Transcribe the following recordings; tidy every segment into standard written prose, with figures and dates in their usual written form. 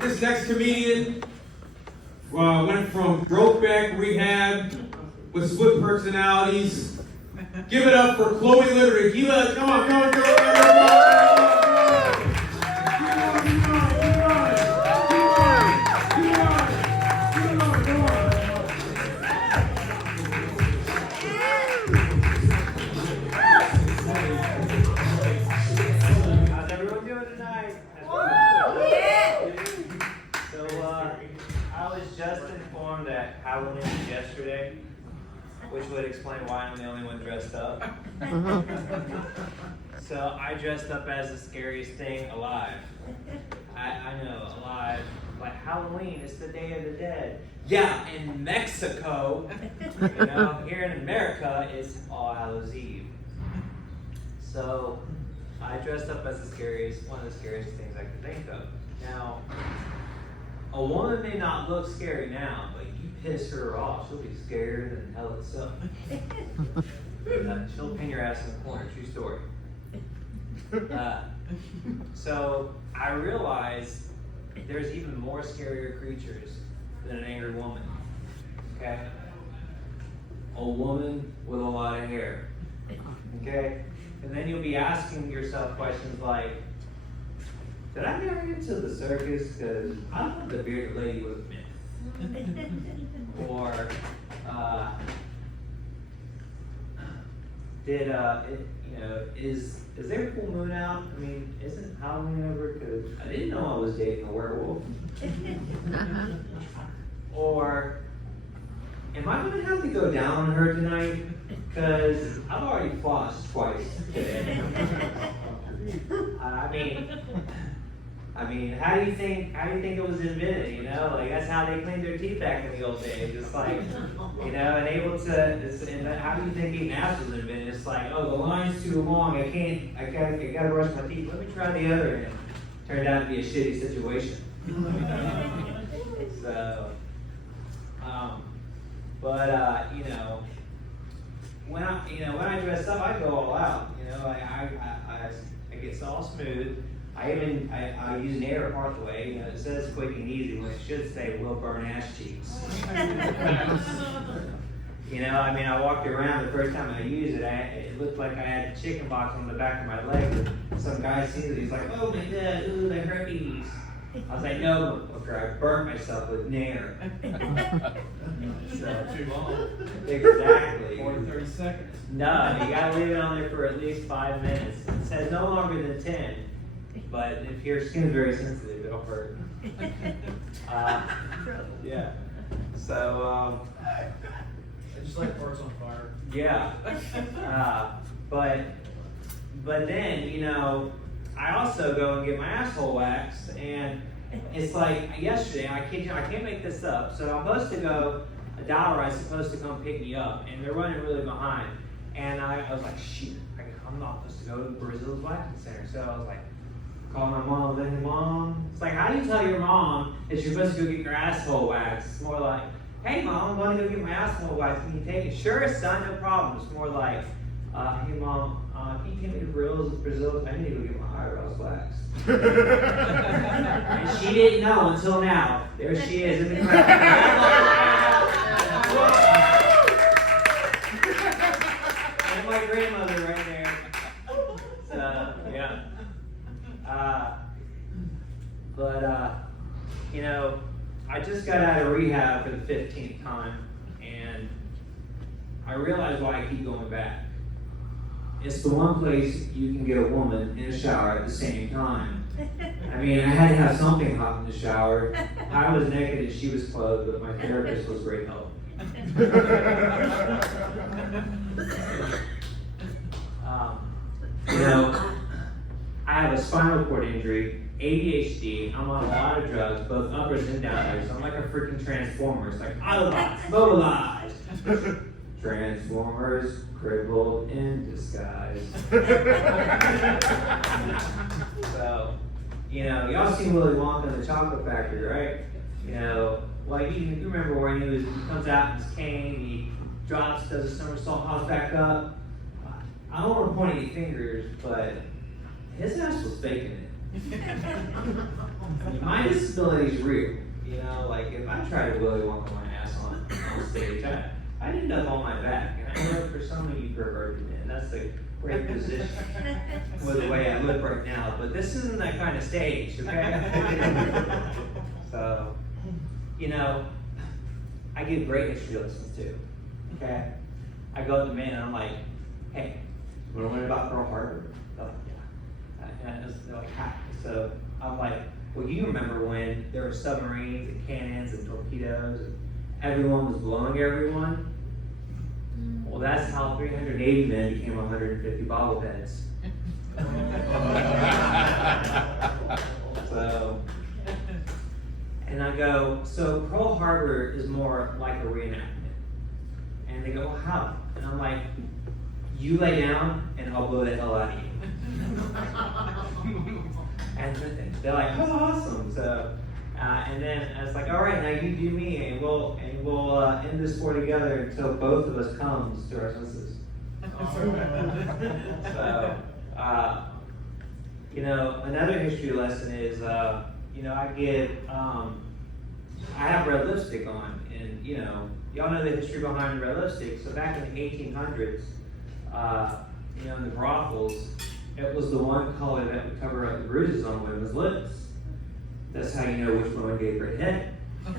This next comedian went from Brokeback Rehab with split personalities. Give it up for Chloe Liberty. Give it up. Come on, How's everyone doing tonight? So, I was just informed that Halloween was yesterday, which would explain why I'm the only one dressed up. So I dressed up as the scariest thing alive. I know, alive. Like Halloween, it's the Day of the Dead. Yeah, in Mexico, you know, here in America, it's All Hallows Eve. So I dressed up as one of the scariest things I could think of. Now, a woman may not look scary now, but you piss her off, she'll be scared than hell itself. She'll pin your ass in the corner, true story. So I realized there's even more scarier creatures than an angry woman. Okay? A woman with a lot of hair. Okay? And then you'll be asking yourself questions like, did I marry into the circus? Because I thought the bearded lady was a myth. Or, is there a full moon out? I mean, isn't Halloween over? Because I didn't know I was dating a werewolf. Or, am I going to have to go down on her tonight? Because I've already flossed twice today. I mean, how do you think it was invented? You know, like that's how they cleaned their teeth back in the old days. It's like, you know, and able to. And how do you think eating ass was invented? It's like, oh, the line's too long. I gotta brush my teeth. Let me try the other end. Turned out to be a shitty situation. So, you know, when I dress up, I go all out. You know, I get all smooth. I use nair part the way. You know, it says quick and easy when it should say will burn ass cheeks. You know, I mean, I walked around the first time I used it. It looked like I had a chicken box on the back of my leg. Some guy sees it. He's like, "Oh my God, ooh, the herpes." I was like, "No, okay, I burnt myself with nair." So, Too long. Exactly. 40 to 30 seconds. No, you gotta leave it on there for at least 5 minutes. It says no longer than 10. But if your skin is very sensitive, it'll hurt. Yeah. So, I just like parts on fire. yeah. But then, you know, I also go and get my asshole waxed, and it's like yesterday, I can't make this up. So I'm supposed to go, a dollar is supposed to come pick me up, and they're running really behind. And I was like, shoot, I'm not supposed to go to Brazil's Waxing Center. So I was like, call my mom, then mom. It's like, how do you tell your mom that you're supposed to go get your asshole waxed? It's more like, hey mom, I'm going to go get my asshole waxed. Can you take it? Sure, son, no problem. It's more like, hey mom, can you take me to Brazil? I need to go get my eyebrows waxed. And she didn't know until now. There she is in the crowd. And my grandmother right there. So, yeah. You know, I just got out of rehab for the 15th time, and I realize why I keep going back. It's the one place you can get a woman in a shower at the same time. I mean, I had to have something hot in the shower. I was naked and she was clothed, but my therapist was great help. You know, I have a spinal cord injury, ADHD, I'm on a lot of drugs, both uppers and downers. I'm like a freaking transformer. It's like, Autobots, mobilize! Transformers, crippled in disguise. So, you know, y'all seen Willy Wonka and the Chocolate Factory, right? You know, like you remember when he comes out in his cane, he drops, does a somersault, hops back up. I don't want to point any fingers, but his ass was faking it. I mean, my disability is real. You know, like if I try to Willy Wonka my ass on stage, I end up on my back. And I know for some of you perverted men, that's a great position with the way I look right now. But this isn't that kind of stage, okay? So, you know, I give great history lessons too. Okay? I go up to men and I'm like, hey, you want to learn about Pearl Harbor? They're like, yeah. And they're like, hi. So I'm like, well, you remember when there were submarines and cannons and torpedoes and everyone was blowing everyone? Well, that's how 380 men became 150 bobbleheads. So, and I go, so Pearl Harbor is more like a reenactment. And they go, well, how? And I'm like, you lay down and I'll blow the hell out of you. And they're like, oh, awesome. So, and then I was like, all right, now you do me, and we'll end this war together until both of us comes to our senses. So, you know, another history lesson is, you know, I have red lipstick on, and you know, y'all know the history behind red lipstick. So back in the 1800s, you know, in the brothels, it was the one color that would cover up the bruises on women's lips. That's how you know which woman gave her head. How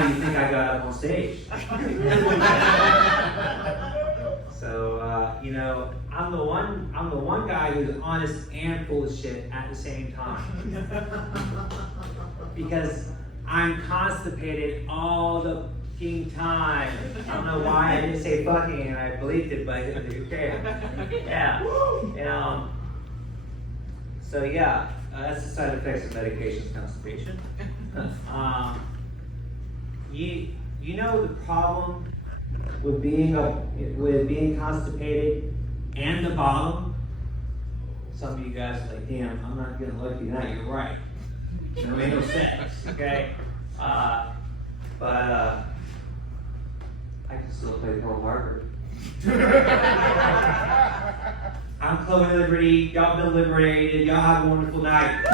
do you think I got up on stage? So you know, I'm the one guy who's honest and full of shit at the same time. Because I'm constipated all the fucking time. I don't know why I didn't say fucking and I believed it, but okay. Yeah. So yeah, that's the side effects of medication, constipation. You know the problem with being constipated and the bottom. Some of you guys are like, damn, I'm not getting lucky tonight. You're right. There ain't no sex, okay? But I can still play Pearl Harbor. I'm Chloe Liberty. Y'all been liberated. Y'all have a wonderful night.